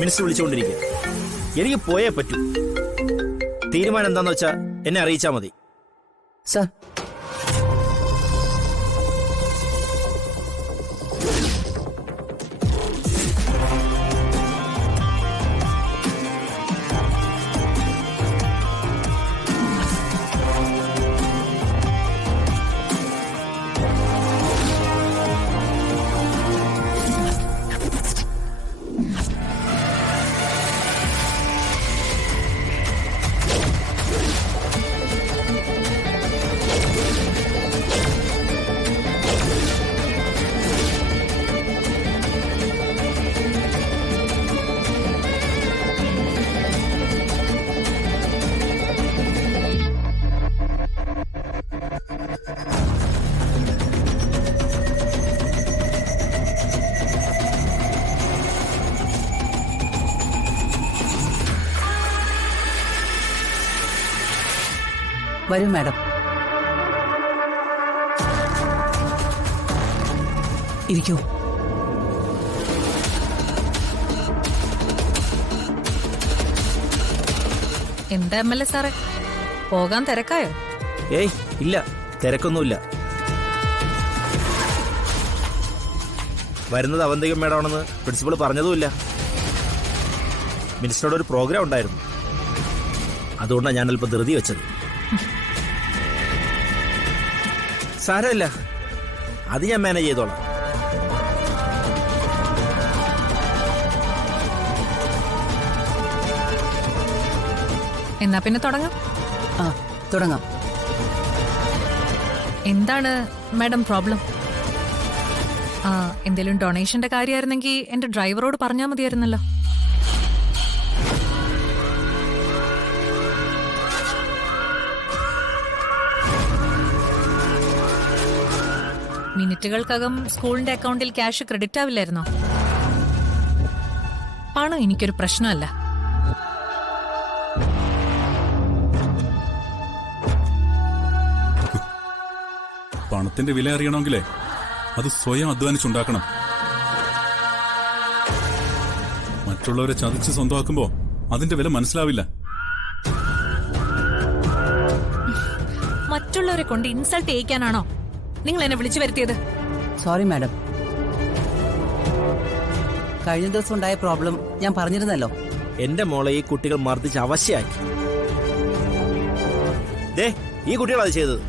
Minister വിളിച്ചുകൊണ്ടിരിക്കുക. എനിക്ക് പോയേ പറ്റൂ. തീരുമാനം എന്താന്ന് വെച്ചാ എന്നെ അറിയിച്ചാ മതി. സർ, വരൂ മാഡം. ഇരിക്കൂ. എന്താ MLA സാറേ, പോകാൻ തിരക്കായോ? ഏയ് ഇല്ല, തിരക്കൊന്നുമില്ല. വരുന്നത് അവന്തികം മേഡമാണെന്ന് പ്രിൻസിപ്പൾ പറഞ്ഞതുമില്ല. മിനിസ്റ്ററുടെ ഒരു പ്രോഗ്രാം ഉണ്ടായിരുന്നു, അതുകൊണ്ടാണ് ഞാൻ അല്പം ധൃതി വെച്ചത്. സാരമില്ല, അത് ഞാൻ മാനേജ് ചെയ്തോളാം. എന്നാ പിന്നെ തുടങ്ങാം. ആ, തുടങ്ങാം. എന്താണ് മാഡം പ്രോബ്ലം? എന്തെങ്കിലും ഡൊണേഷന്റെ കാര്യമായിരുന്നെങ്കിൽ എന്റെ ഡ്രൈവറോട് പറഞ്ഞാൽ മതിയായിരുന്നല്ലോ. മിനിറ്റുകൾക്കകം സ്കൂളിന്റെ അക്കൗണ്ടിൽ ക്യാഷ് ക്രെഡിറ്റ് ആവില്ലായിരുന്നോ? പണം എനിക്കൊരു പ്രശ്നമല്ല. പണത്തിന്റെ വില അറിയണമെങ്കിലേ അത് സ്വയം അധ്വാനിച്ചുണ്ടാക്കണം. മറ്റുള്ളവരെ ചതിച്ച് സ്വന്തമാക്കുമ്പോ അതിന്റെ വില മനസ്സിലാവില്ല. മറ്റുള്ളവരെ കൊണ്ട് ഇൻസൾട്ട് ചെയ്യിക്കാനാണോ നിങ്ങൾ എന്നെ വിളിച്ചു വരുത്തിയത്? സോറി മാഡം, കഴിഞ്ഞ ദിവസം ഉണ്ടായ പ്രോബ്ലം ഞാൻ പറഞ്ഞിരുന്നല്ലോ. എന്റെ മോളെ ഈ കുട്ടികൾ മർദ്ദിച്ച് അവശയാക്കി. ഈ കുട്ടികളത് ചെയ്തത്.